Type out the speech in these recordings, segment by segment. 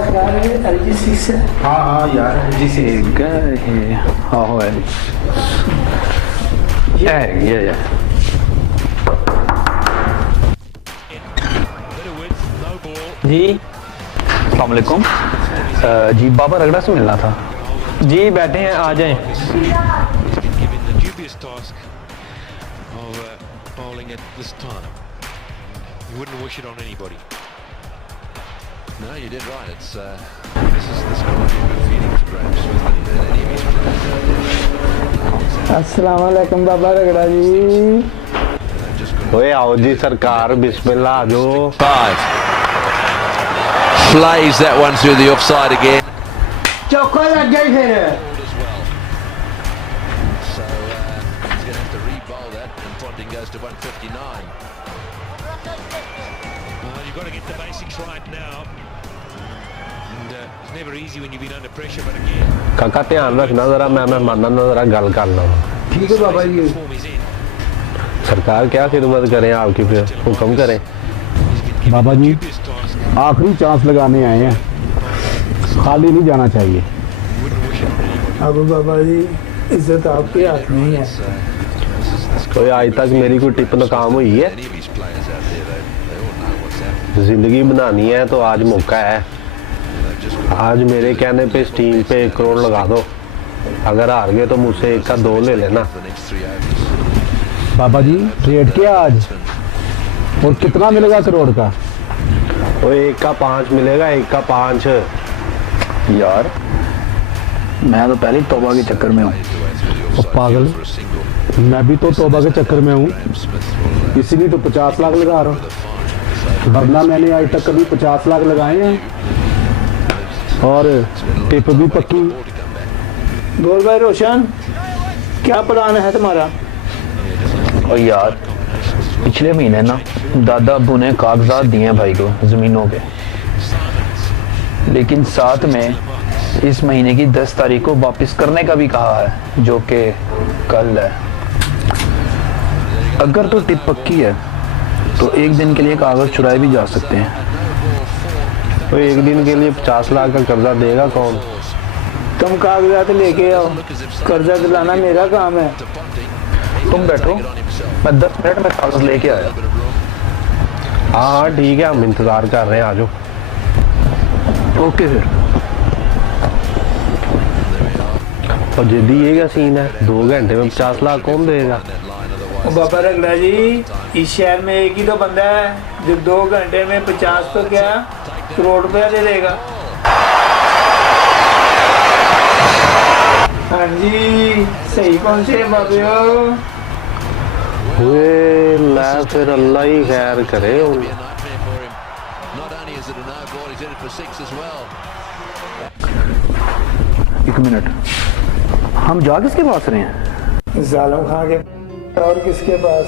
मेरा ख्याल है LG6 है। हाँ यार LG6 है। हाँ हो है ये जी अस्सलाम वालेकुम। जी बाबा रगड़ा से मिलना था। जी बैठे हैं, आ जाएं। No, you did right. It's this is going to be good feelings perhaps with any of his players out there. अस्सलाम वालेकुम बाबा रगड़ा जी। ओए आओ जी सरकार, बिस्मिल्लाह आ जाओ। 5 plays that one through the offside again. चौका लग गई फिर। So he's going to have to re-bowl that, and Ponting goes to 159. Well, you've got to get the basics right now. And it's never easy when you've been under pressure, but again. काका ध्यान रखना जरा, मैं मेहमाना ना जरा गल कर ला। ठीक है बाबा जी। सरकार क्या खिदमत करें आपकी, फिर हुक्म करें। बाबा जी आखिरी चांस लगाने आए हैं, खाली नहीं जाना चाहिए। अब बाबा जी इज्जत आपके हाथ में ही है। कोई आज तक मेरी कोई टिप नाकाम हुई है? जिंदगी बनानी है तो आज मौका है। आज मेरे कहने पे इस टीम पे 1 करोड़ लगा दो, अगर हार गए तो मुझसे 1 का 2 ले लेना। बाबा जी रेट क्या आज, और कितना मिलेगा करोड़ का? वो 1 का 5 मिलेगा, 1 का 5। यार मैं तो पहले तौबा के चक्कर में हूँ। पागल, मैं भी तो तौबा के चक्कर में हूँ, इसीलिए तो 50 लाख लगा रहा हूँ। वरना मैंने आज तक कभी 50 लाख लगाए हैं, और टिप भी पक्की। बोल भाई रोशन, क्या प्लान है तुम्हारा? और यार पिछले महीने ना दादा अब्बू ने कागजात दिए हैं भाई को ज़मीनों के, लेकिन साथ में इस महीने की 10 तारीख को वापस करने का भी कहा है, जो कि कल है। अगर तो टिप पक्की है तो 1 दिन के लिए कागज चुराए भी जा सकते हैं। तो 1 दिन के लिए 50 लाख का कर्जा देगा कौन? तुम कागजात लेके आओ, कर्जा दिलाना मेरा काम है। तुम बैठो, मैं 10 मिनट में कागज लेके आया। हाँ ठीक है, हम इंतजार कर रहे हैं, आ जाओ। ओके फिर। और जिद्दी ये क्या सीन है, 2 घंटे में 50 लाख कौन देगा? बाबा रगड़ा जी, इस शहर में एक ही तो बंदा है जो 2 घंटे में 50 तो क्या करोड़ रुपया दे देगा। हाँ जी, सही कौन से बाबे हो? ला फिर अल्लाह ही खैर करे। एक मिनट, हम जा किसके पास रहे हैं? जालिम खां के, और किसके पास?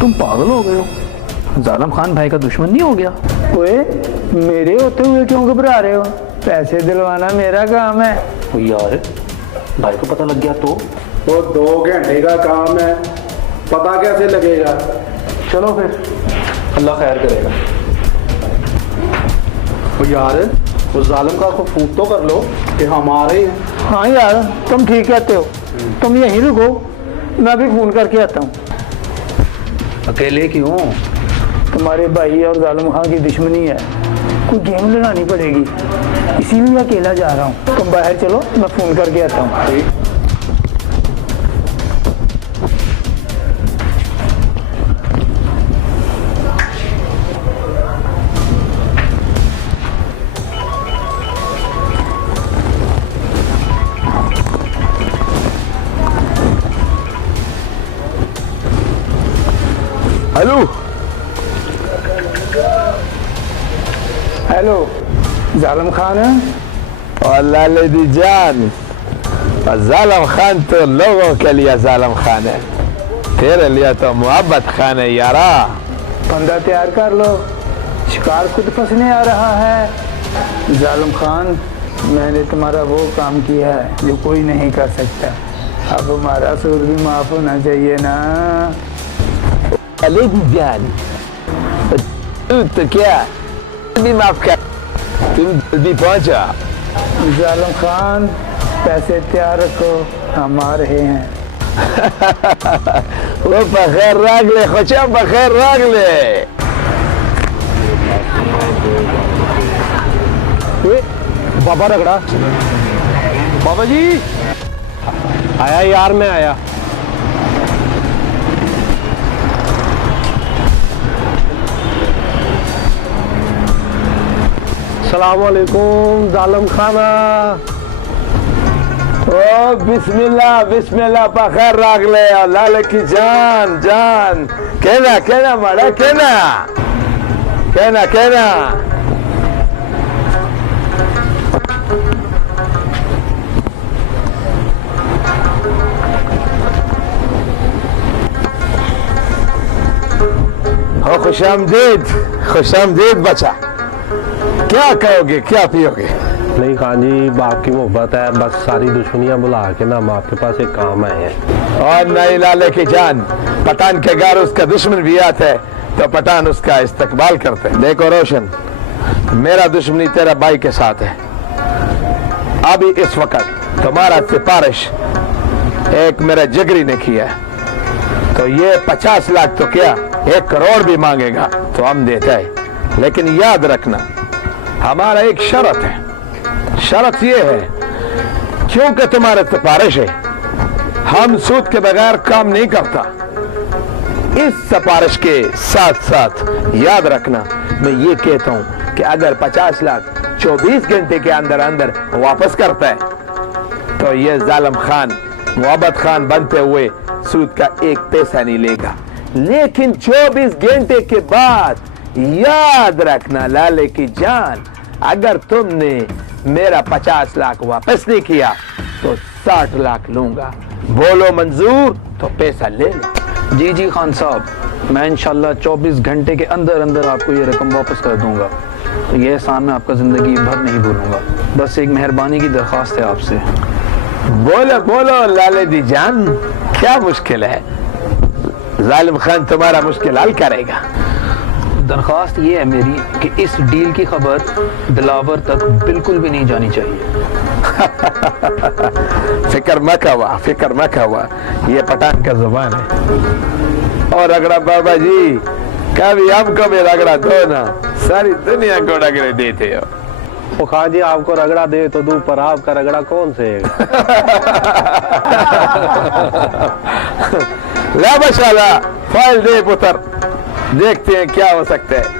तुम पागल हो गए हो? जालिम खान भाई का दुश्मन नहीं हो गया? ओए, मेरे होते हुए क्यों घबरा रहे हो? पैसे दिलवाना मेरा काम है। यार भाई को पता लग गया तो? वो 2 घंटे का काम है, पता कैसे लगेगा? चलो फिर, अल्लाह खैर करेगा। तो यार उस जालिम का को फूट तो कर लो कि हम आ रहे हैं। हाँ यार, तुम ठीक कहते हो, तुम यहीं रुको, मैं भी फोन करके आता हूँ। अकेले क्यों? तुम्हारे भाई और जालिम खां की दुश्मनी है, कोई गेम लगानी पड़ेगी, इसीलिए अकेला जा रहा हूँ। तुम बाहर चलो, मैं फोन करके आता हूँ। हेलो हेलो, जालिम खान है? और लाले दी जान, जालिम खान तो लोगों के लिए जालिम खान है, तेरे लिए तो मोहब्बत खान है यारा। बंदा तैयार कर लो, शिकार खुद फंसने आ रहा है। जालिम खान, मैंने तुम्हारा वो काम किया है जो कोई नहीं कर सकता, अब हमारा सूर भी माफ होना चाहिए ना। लाले दी जान, तो क्या भी माफ कर, तुम जल्दी पहुंचा। जालिम खान पैसे तैयार रखो, हम आ रहे हैं। वो बखैर रख ले खोचा, बखैर रख ले। बाबा रगड़ा, बाबा जी आया यार, मैं आया। सलामुअलैकुम जालिम खाना। ओ बिस्मिल्लाह बिस्मिल्लाह, बखैर रख ले। और लाल की जान जान, कहना कहना माड़ा, कहना कहना कहना। हो खुशामदीद, खुशामदीद बचा। क्या कहोगे, क्या पियोगे? नहीं खान जी, बाप की मोहब्बत है, बस सारी दुश्मनियां बुला के ना हम आपके पास एक काम आए हैं। और नहीं लाले की जान, पठान के घर उसका दुश्मन भी आता है तो पठान उसका इस्तकबाल करते हैं। देखो रोशन, मेरा दुश्मनी तेरा भाई के साथ है। अभी इस वक्त तुम्हारा सिफारिश एक मेरा जिगरी ने किया है, तो ये 50 लाख तो क्या 1 करोड़ भी मांगेगा तो हम देते हैं। लेकिन याद रखना, हमारा एक शर्त है। शर्त ये है, क्योंकि तुम्हारा सिफारिश है, हम सूद के बगैर काम नहीं करता। इस सिफारिश के साथ साथ याद रखना, मैं ये कहता हूं कि अगर 50 लाख 24 घंटे के अंदर अंदर वापस करता है तो ये जालिम खान मोहब्बत खान बनते हुए सूद का 1 पैसा नहीं लेगा। लेकिन 24 घंटे के बाद याद रखना लाले की जान, अगर तुमने मेरा 50 लाख वापस नहीं किया तो 60 लाख लूंगा। बोलो मंजूर तो पैसा ले लो। जी जी खान साहब, मैं इंशाल्लाह 24 घंटे के अंदर अंदर आपको ये रकम वापस कर दूंगा। तो ये एहसान मैं आपका जिंदगी भर नहीं भूलूंगा। बस एक मेहरबानी की दरख्वास्त है आपसे। बोलो बोलो लाले दी जान, क्या मुश्किल है? जालिम खान तुम्हारा मुश्किल हल करेगा। दरख्वास्त ये है मेरी कि इस डील की खबर दिलावर तक बिल्कुल भी नहीं जानी चाहिए। फिक्र मत हुआ, फिक्र मत हुआ, ये पठान का जुबान है। और रगड़ा बाबा जी, कभी हमको भी रगड़ा दो ना, सारी दुनिया को रगड़े देते हो। वो खान जी आपको रगड़ा दे तो दूं, पर आपका रगड़ा कौन से? ला बशाला, फाइल दे पुत्र, देखते हैं क्या हो सकता है।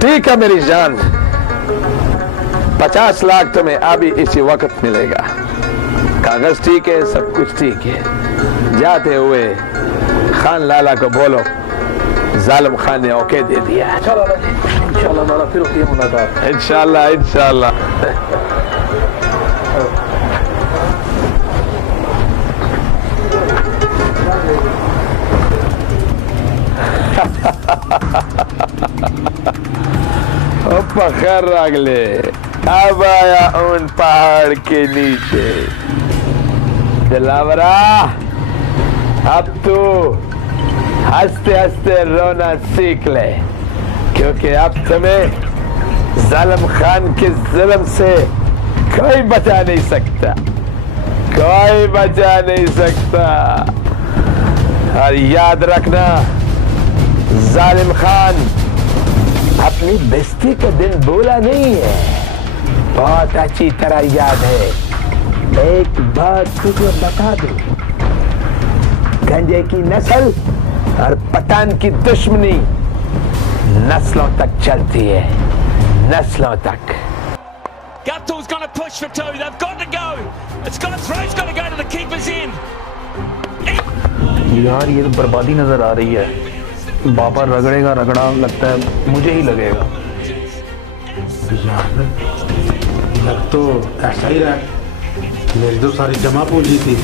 ठीक है मेरी जान, 50 लाख तुम्हें अभी इसी वक्त मिलेगा। कागज ठीक है, सब कुछ ठीक है। जाते हुए खान लाला को बोलो जालिम खान ने ओके दे दिया। इंशाल्लाह फिर होती है मुलाकात। इंशाल्लाह इंशाल्लाह। पखर अगले अब आया उन पहाड़ के नीचे। दिलावरा, अब तू हंसते हंसते रोना सीख ले, क्योंकि अब तुम्हें जालिम खान के जुल्म से कोई बचा नहीं सकता, कोई बचा नहीं सकता। और याद रखना, जालिम खान अपनी बेइज्जती का दिन भूला नहीं है, बहुत अच्छी तरह याद है। एक बात तुझे बता दूं, गंजे की नस्ल और पठान की दुश्मनी नस्लों तक चलती है, नस्लों तक। Gattu's going to push for 2. They've got to go. It's got to throw. It's got to go to the keeper's in. यार ये तो बर्बादी नजर आ रही है। बाबा रगड़ेगा रगड़ा, लगता है मुझे ही लगेगा। लग तो ऐसा ही रहा, मेरी तो सारी जमा पूंजी थी।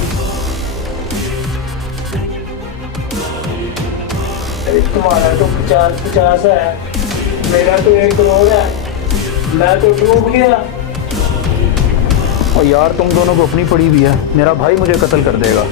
तुम्हारा तो 50-50 है, मेरा तो 1 करोड़ है, मैं तो डूब गया। और यार तुम दोनों को अपनी पड़ी हुई है, मेरा भाई मुझे कत्ल कर देगा।